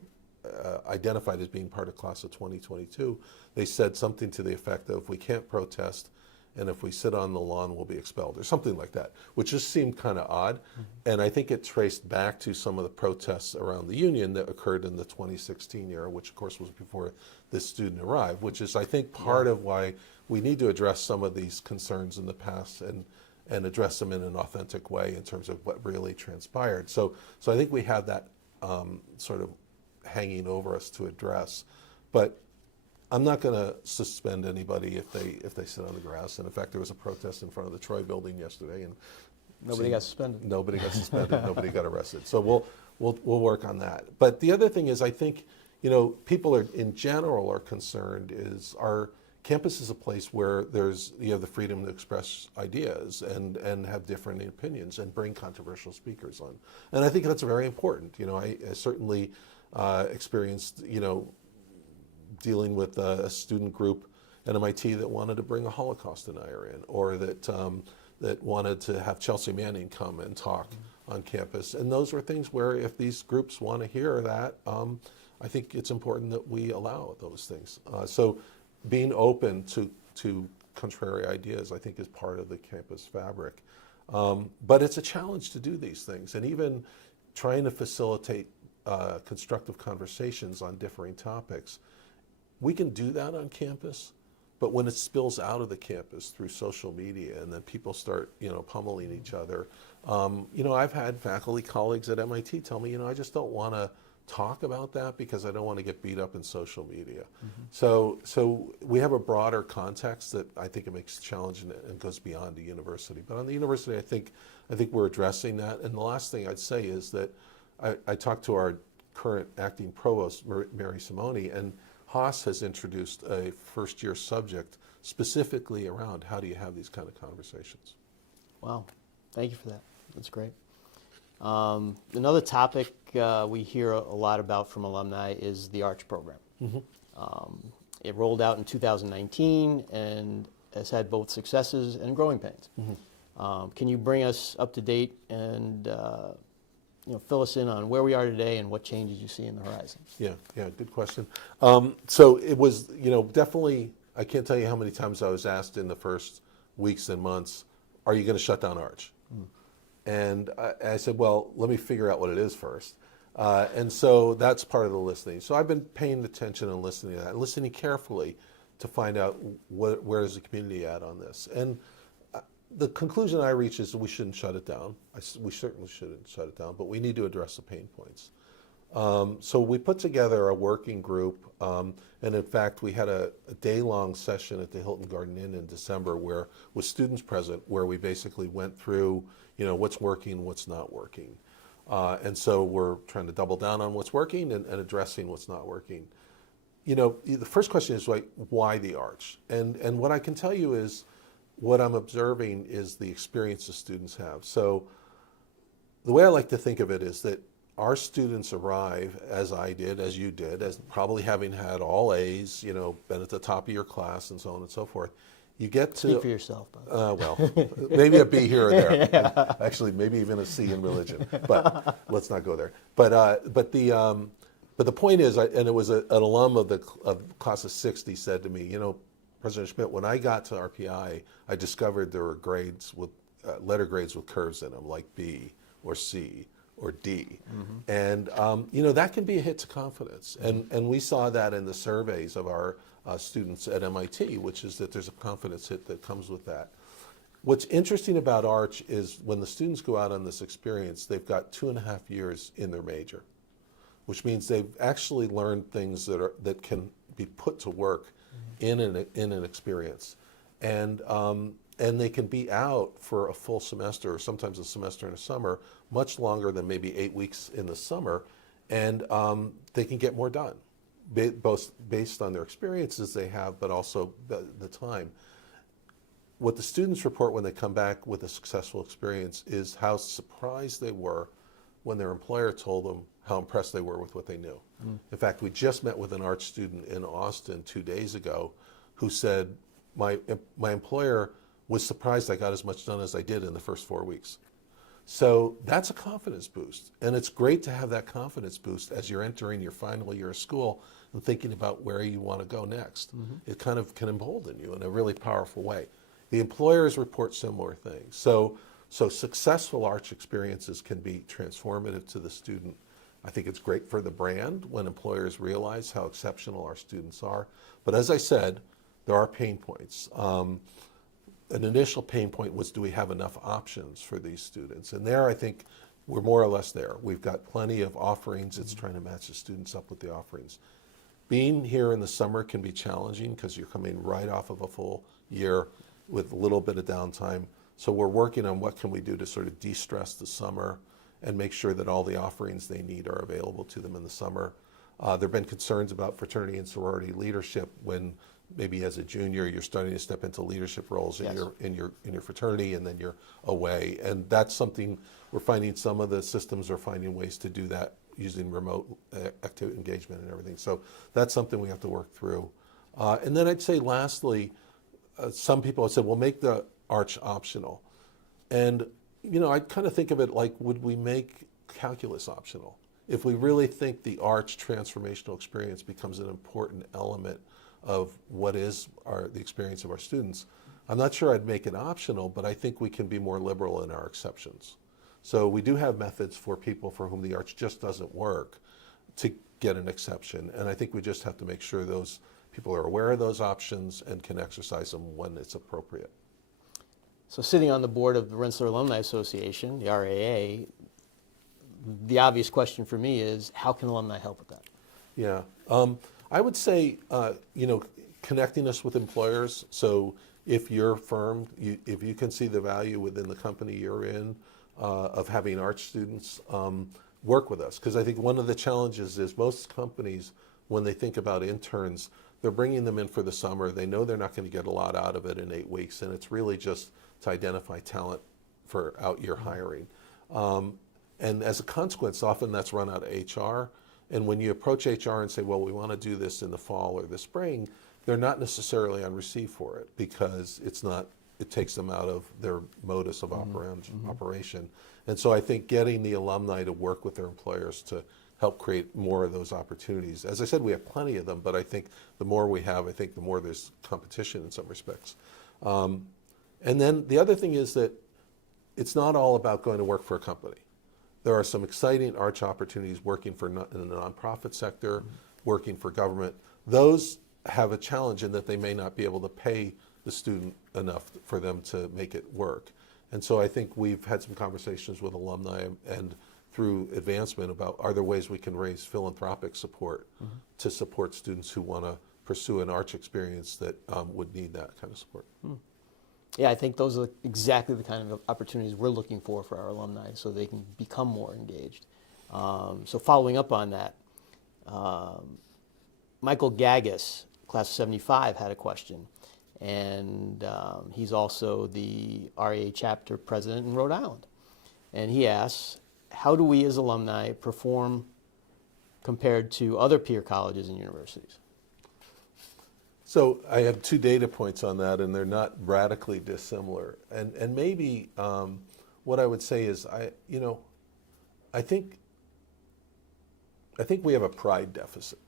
identified as being part of class of 2022, they said something to the effect of, we can't protest, and if we sit on the lawn, we'll be expelled, or something like that, which just seemed kind of odd. And I think it traced back to some of the protests around the union that occurred in the 2016 era, which of course was before this student arrived, which is, I think, part of why we need to address some of these concerns in the past and address them in an authentic way in terms of what really transpired. So I think we have that sort of hanging over us to address. But I'm not going to suspend anybody if they sit on the grass. And in fact, there was a protest in front of the Troy building yesterday, and Nobody got suspended. Nobody got suspended. Nobody got arrested. So we'll work on that. But the other thing is, I think people are in general are concerned is our campus is a place where you have the freedom to express ideas and have different opinions and bring controversial speakers on. And I think that's very important. I certainly experienced dealing with a student group at MIT that wanted to bring a Holocaust denier in, or that wanted to have Chelsea Manning come and talk on campus. And those were things where if these groups want to hear that, I think it's important that we allow those things. So being open to contrary ideas, I think, is part of the campus fabric. But it's a challenge to do these things, and even trying to facilitate constructive conversations on differing topics. We can do that on campus, but when it spills out of the campus through social media and then people start, pummeling each other, I've had faculty colleagues at MIT tell me, I just don't want to talk about that because I don't want to get beat up in social media. So we have a broader context that I think it makes challenging and goes beyond the university. But on the university, I think we're addressing that. And the last thing I'd say is that I talked to our current acting provost, Mary Simone, and Haas has introduced a first-year subject specifically around how do you have these kind of conversations. Wow, thank you for that. That's great. Another topic we hear a lot about from alumni is the Arch program. It rolled out in 2019 and has had both successes and growing pains. Can you bring us up to date and fill us in on where we are today and what changes you see in the horizon? Yeah, good question. So it was, definitely, I can't tell you how many times I was asked in the first weeks and months, are you going to shut down Arch? And I said, well, let me figure out what it is first. And so that's part of the listening. So I've been paying attention and listening to that, and listening carefully to find out where is the community at on this. And the conclusion I reach is that we shouldn't shut it down. We certainly shouldn't shut it down, but we need to address the pain points. So we put together a working group, and in fact, we had a day-long session at the Hilton Garden Inn in December with students present, where we basically went through, what's working, what's not working. And so we're trying to double down on what's working and addressing what's not working. The first question is, why the Arch? And what I can tell you is, what I'm observing is the experience the students have. So the way I like to think of it is that our students arrive, as I did, as you did, as probably having had all A's, been at the top of your class and so on and so forth. You get to... Speak for yourself, bud. Well, maybe a B here or there. Yeah. Actually, maybe even a C in religion, but let's not go there. But the point is, and it was an alum of the class of 60 said to me, President Schmidt, when I got to RPI, I discovered there were grades with letter grades with curves in them, like B or C or D. And that can be a hit to confidence. And we saw that in the surveys of our students at MIT, which is that there's a confidence hit that comes with that. What's interesting about Arch is when the students go out on this experience, they've got 2.5 years in their major, which means they've actually learned things that can be put to work in an experience. And and they can be out for a full semester or sometimes a semester in the summer, much longer than maybe 8 weeks in the summer, and they can get more done, both based on their experiences they have, but also the time. What the students report when they come back with a successful experience is how surprised they were when their employer told them how impressed they were with what they knew. In fact, we just met with an art student in Austin 2 days ago who said, my employer was surprised I got as much done as I did in the first 4 weeks. So that's a confidence boost. And it's great to have that confidence boost as you're entering your final year of school and thinking about where you want to go next. It kind of can embolden you in a really powerful way. The employers report similar things. So successful arts experiences can be transformative to the student. I think it's great for the brand when employers realize how exceptional our students are. But as I said, there are pain points. An initial pain point was, do we have enough options for these students? And there, I think we're more or less there. We've got plenty of offerings. It's trying to match the students up with the offerings. Being here in the summer can be challenging because you're coming right off of a full year with a little bit of downtime. So we're working on what can we do to sort of de-stress the summer and make sure that all the offerings they need are available to them in the summer. There have been concerns about fraternity and sorority leadership when maybe as a junior you're starting to step into leadership roles in your fraternity, and then you're away. And that's something we're finding some of the systems are finding ways to do that using remote active engagement and everything. So that's something we have to work through. And then I'd say lastly, some people have said, well, make the arts optional. And, you know, I kind of think of it like, would we make calculus optional? If we really think the arts transformational experience becomes an important element of what is the experience of our students, I'm not sure I'd make it optional, but I think we can be more liberal in our exceptions. So we do have methods for people for whom the arts just doesn't work to get an exception. And I think we just have to make sure those people are aware of those options and can exercise them when it's appropriate. So sitting on the board of the Rensselaer Alumni Association, the RAA, the obvious question for me is, how can alumni help with that? Yeah, I would say, you know, connecting us with employers. So if your firm, if you can see the value within the company you're in of having art students, work with us. Because I think one of the challenges is most companies, when they think about interns, they're bringing them in for the summer. They know they're not going to get a lot out of it in 8 weeks, and it's really just to identify talent for out-year hiring. And as a consequence, often that's run out of HR. And when you approach HR and say, well, we want to do this in the fall or the spring, they're not necessarily on receive for it because it takes them out of their modus of operation. And so I think getting the alumni to work with their employers to help create more of those opportunities. As I said, we have plenty of them, but I think the more we have, I think the more there's competition in some respects. And then the other thing is that it's not all about going to work for a company. There are some exciting arts opportunities working in the nonprofit sector, working for government. Those have a challenge in that they may not be able to pay the student enough for them to make it work. And so I think we've had some conversations with alumni and through advancement about, are there ways we can raise philanthropic support to support students who want to pursue an arts experience that would need that kind of support. Yeah, I think those are exactly the kind of opportunities we're looking for our alumni so they can become more engaged. So following up on that, Michael Gaggis, class of 75, had a question. And he's also the RAA chapter president in Rhode Island. And he asks, how do we as alumni perform compared to other peer colleges and universities? So I have 2 data points on that, and they're not radically dissimilar. And maybe what I would say is, I think we have a pride deficit.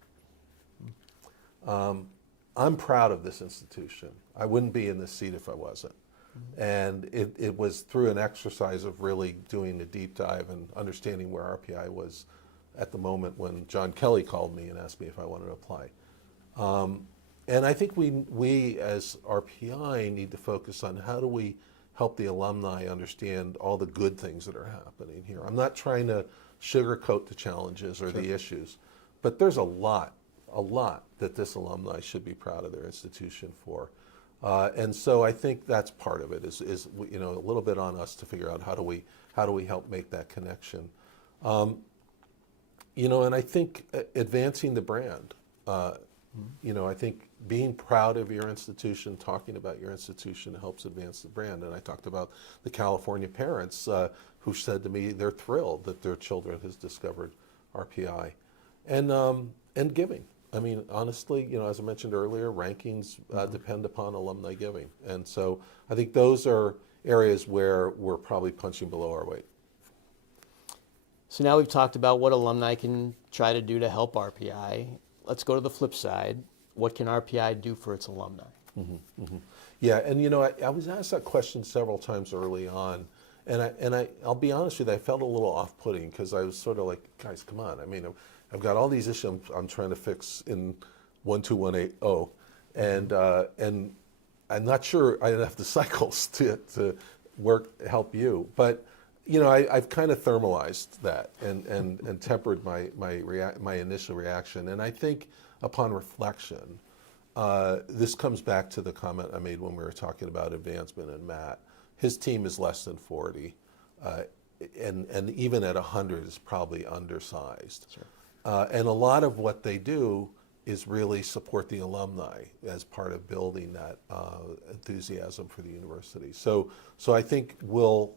I'm proud of this institution. I wouldn't be in this seat if I wasn't. And it was through an exercise of really doing a deep dive and understanding where RPI was at the moment when John Kelly called me and asked me if I wanted to apply. And I think we as RPI need to focus on how do we help the alumni understand all the good things that are happening here. I'm not trying to sugarcoat the challenges or the issues, but there's a lot that this alumni should be proud of their institution for. And so I think that's part of it, is you know, a little bit on us to figure out how do we help make that connection. You know, and I think advancing the brand. You know, I think being proud of your institution, talking about your institution helps advance the brand. And I talked about the California parents who said to me they're thrilled that their children has discovered RPI, and giving. I mean, honestly, you know, as I mentioned earlier, rankings depend upon alumni giving, and so I think those are areas where we're probably punching below our weight. So now we've talked about what alumni can try to do to help RPI. Let's go to the flip side. What can RPI do for its alumni? Yeah, and you know, I was asked that question several times early on, and I'll be honest with you, I felt a little off-putting because I was sort of like, guys, come on. I mean, I've got all these issues I'm trying to fix in 12180, and I'm not sure I have the cycles to help you, but you know, I've kind of thermalized that and tempered my initial reaction, and I think upon reflection, this comes back to the comment I made when we were talking about advancement and Matt. His team is less than 40, and even at 100 is probably undersized. Sure. And a lot of what they do is really support the alumni as part of building that enthusiasm for the university. So I think we'll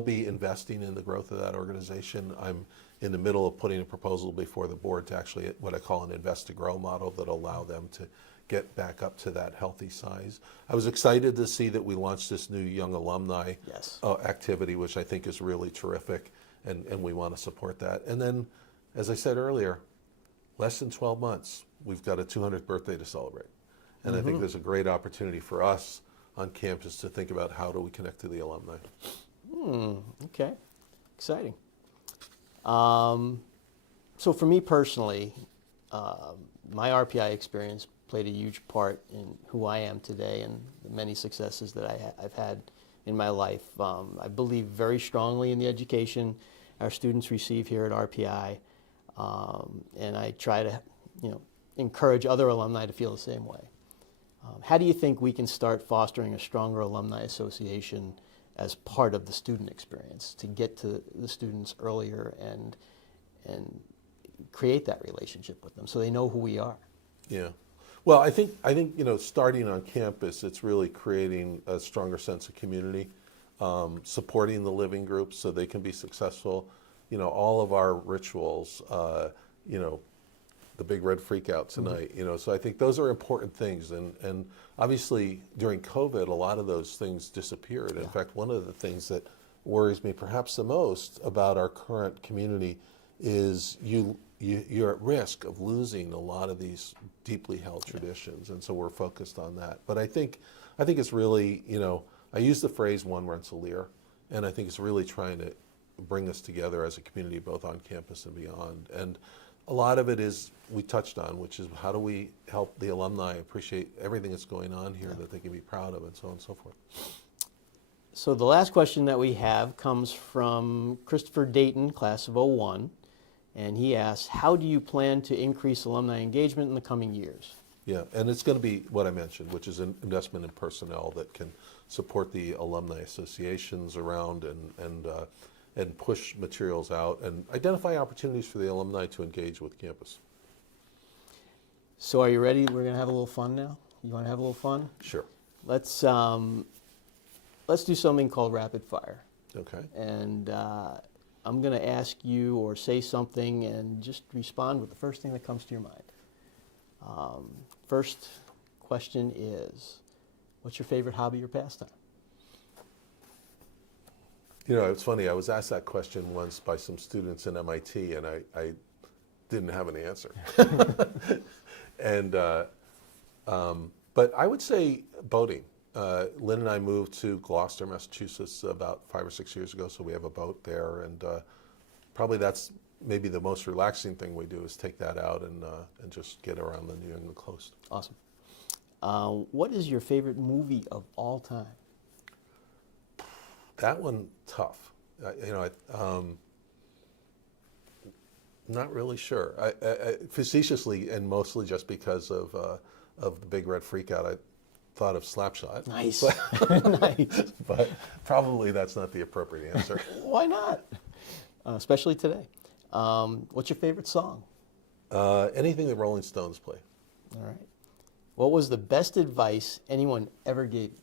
be investing in the growth of that organization. I'm in the middle of putting a proposal before the board to actually what I call an invest to grow model that allow them to get back up to that healthy size. I was excited to see that we launched this new young alumni activity, which I think is really terrific, and we want to support that. And then, as I said earlier, less than 12 months, we've got a 200th birthday to celebrate. And I think there's a great opportunity for us on campus to think about how do we connect to the alumni. Okay, exciting. So for me personally, my RPI experience played a huge part in who I am today and the many successes that I've had in my life. I believe very strongly in the education our students receive here at RPI, and I try to, encourage other alumni to feel the same way. How do you think we can start fostering a stronger alumni association as part of the student experience to get to the students earlier and create that relationship with them so they know who we are? Yeah. Well, I think starting on campus, it's really creating a stronger sense of community, supporting the living groups so they can be successful. All of our rituals, the big red freak out tonight, so I think those are important things. And obviously during COVID, a lot of those things disappeared. In fact, one of the things that worries me perhaps the most about our current community is you're at risk of losing a lot of these deeply held traditions. And so we're focused on that. But I think it's really, I use the phrase one Rensselaer, and I think it's really trying to bring us together as a community, both on campus and beyond. And a lot of it is we touched on, which is how do we help the alumni appreciate everything that's going on here that they can be proud of, and so on and so forth. So the last question that we have comes from Christopher Dayton, class of '01, and he asks, how do you plan to increase alumni engagement in the coming years? Yeah, and it's going to be what I mentioned, which is an investment in personnel that can support the alumni associations around and push materials out and identify opportunities for the alumni to engage with campus. So are you ready? We're going to have a little fun now. You want to have a little fun? Sure. Let's do something called rapid fire. Okay. And I'm going to ask you or say something and just respond with the first thing that comes to your mind. First question is, what's your favorite hobby or pastime? It's funny, I was asked that question once by some students in MIT, and I didn't have an answer. But I would say boating. Lynn and I moved to Gloucester, Massachusetts about 5 or 6 years ago, so we have a boat there, and probably that's maybe the most relaxing thing we do is take that out and just get around the New England coast. Awesome. What is your favorite movie of all time? That one, tough. Not really sure. I facetiously and mostly just because of the big red freakout, thought of Slapshot. Nice. But, Nice. but probably that's not the appropriate answer. Why not? Especially today. What's your favorite song? Anything the Rolling Stones play. All right. What was the best advice anyone ever gave you?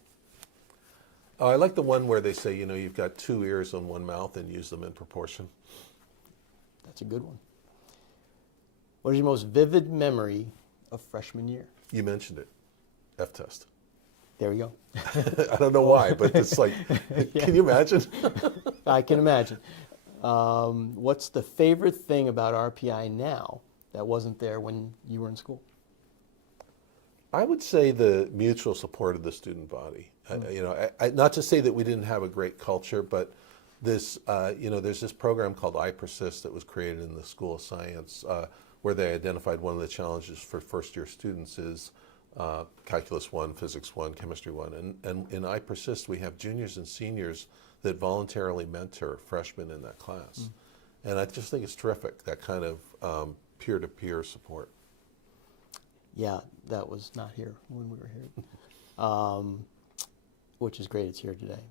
I like the one where they say, you've got 2 ears and 1 mouth and use them in proportion. That's a good one. What is your most vivid memory of freshman year? You mentioned it, F-test. There we go. I don't know why, but it's like, can you imagine? I can imagine. What's the favorite thing about RPI now that wasn't there when you were in school? I would say the mutual support of the student body. Not to say that we didn't have a great culture, but this, there's this program called I Persist that was created in the School of Science, where they identified one of the challenges for first-year students is Calculus 1, Physics 1, Chemistry 1. And in I Persist, we have juniors and seniors that voluntarily mentor freshmen in that class. And I just think it's terrific, that kind of peer-to-peer support. Yeah, that was not here when we were here, which is great it's here today.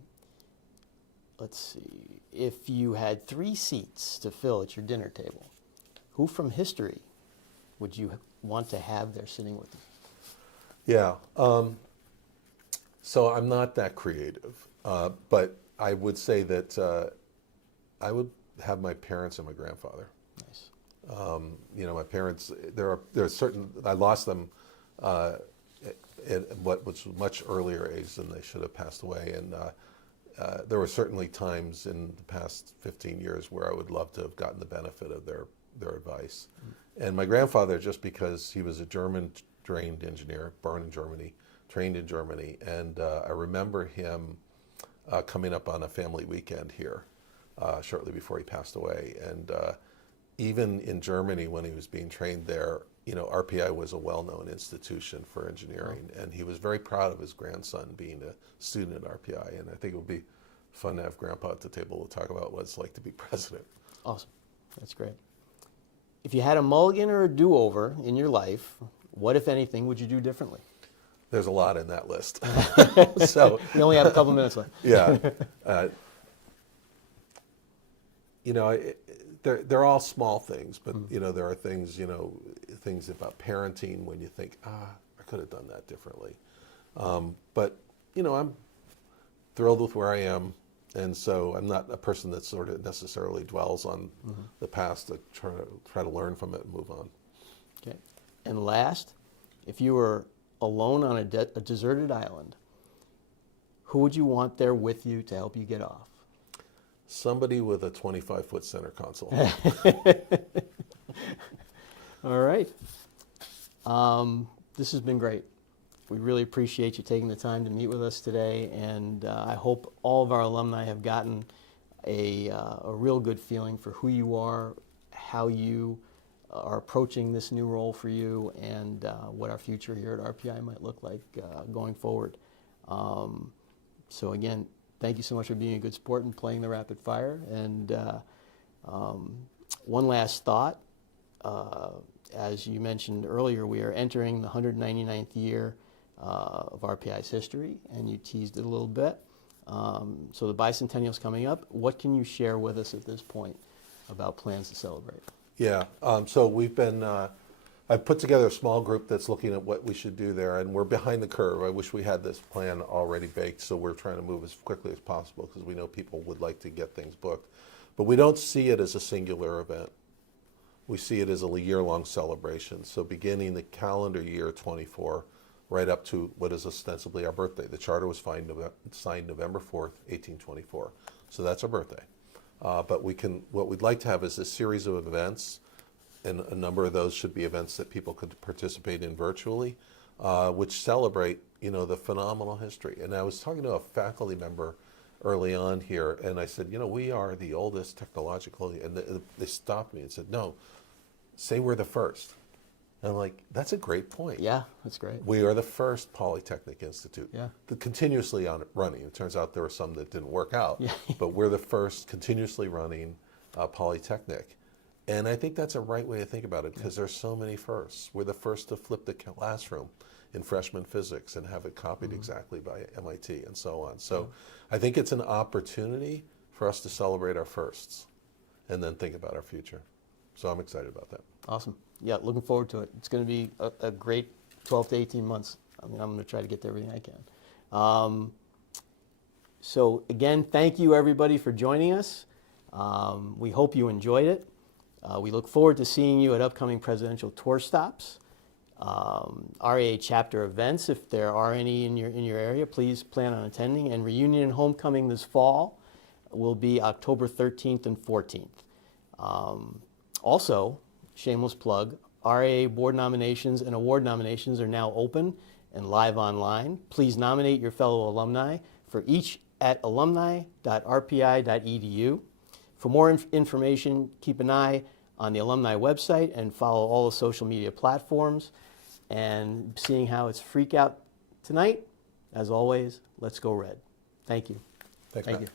Let's see. If you had 3 seats to fill at your dinner table, who from history would you want to have there sitting with you? Yeah. So I'm not that creative, but I would say that I would have my parents and my grandfather. Nice. My parents, there are certain, I lost them at what was much earlier age than they should have passed away. And there were certainly times in the past 15 years where I would love to have gotten the benefit of their advice. And my grandfather, just because he was a German-trained engineer, born in Germany, trained in Germany, and I remember him coming up on a family weekend here shortly before he passed away. And even in Germany, when he was being trained there, RPI was a well-known institution for engineering, and he was very proud of his grandson being a student at RPI. And I think it would be fun to have Grandpa at the table to talk about what it's like to be president. Awesome. That's great. If you had a mulligan or a do-over in your life, what, if anything, would you do differently? There's a lot in that list. So we only have a couple minutes left. Yeah. They're all small things, but there are things, things about parenting when you think, I could have done that differently. But I'm thrilled with where I am, and so I'm not a person that sort of necessarily dwells on the past to try to learn from it and move on. Okay. And last, if you were alone on a deserted island, who would you want there with you to help you get off? Somebody with a 25-foot center console. All right. This has been great. We really appreciate you taking the time to meet with us today, and I hope all of our alumni have gotten a real good feeling for who you are, how you are approaching this new role for you, and what our future here at RPI might look like going forward. So again, thank you so much for being a good sport and playing the rapid fire. And one last thought. As you mentioned earlier, we are entering the 199th year of RPI's history, and you teased it a little bit. So the bicentennial is coming up. What can you share with us at this point about plans to celebrate? Yeah, so we've been, I've put together a small group that's looking at what we should do there, and we're behind the curve. I wish we had this plan already baked, so we're trying to move as quickly as possible because we know people would like to get things booked. But we don't see it as a singular event. We see it as a year-long celebration. So beginning the calendar year 24, right up to what is ostensibly our birthday. The charter was signed November 4th, 1824. So that's our birthday. But what we'd like to have is a series of events, and a number of those should be events that people could participate in virtually, which celebrate, the phenomenal history. And I was talking to a faculty member early on here, and I said, we are the oldest technologically, and they stopped me and said, no, say we're the first. And I'm like, that's a great point. Yeah, that's great. We are the first Polytechnic Institute. Yeah. Continuously running. It turns out there were some that didn't work out, Yeah. but we're the first continuously running Polytechnic. And I think that's a right way to think about it, because there's so many firsts. We're the first to flip the classroom in freshman physics and have it copied exactly by MIT and so on. So I think it's an opportunity for us to celebrate our firsts and then think about our future. So I'm excited about that. Awesome. Yeah, looking forward to it. It's going to be a great 12 to 18 months. I mean, I'm going to try to get to everything I can. So again, thank you everybody for joining us. We hope you enjoyed it. We look forward to seeing you at upcoming presidential tour stops, RAA chapter events, if there are any in your area, please plan on attending. And reunion and homecoming this fall will be October 13th and 14th. Also, shameless plug, RAA board nominations and award nominations are now open and live online. Please nominate your fellow alumni for each at alumni.rpi.edu. For more information, keep an eye on the alumni website and follow all the social media platforms. And seeing how it's freak out tonight, as always, let's go Red. Thank you. Thanks, Thank Matt. you.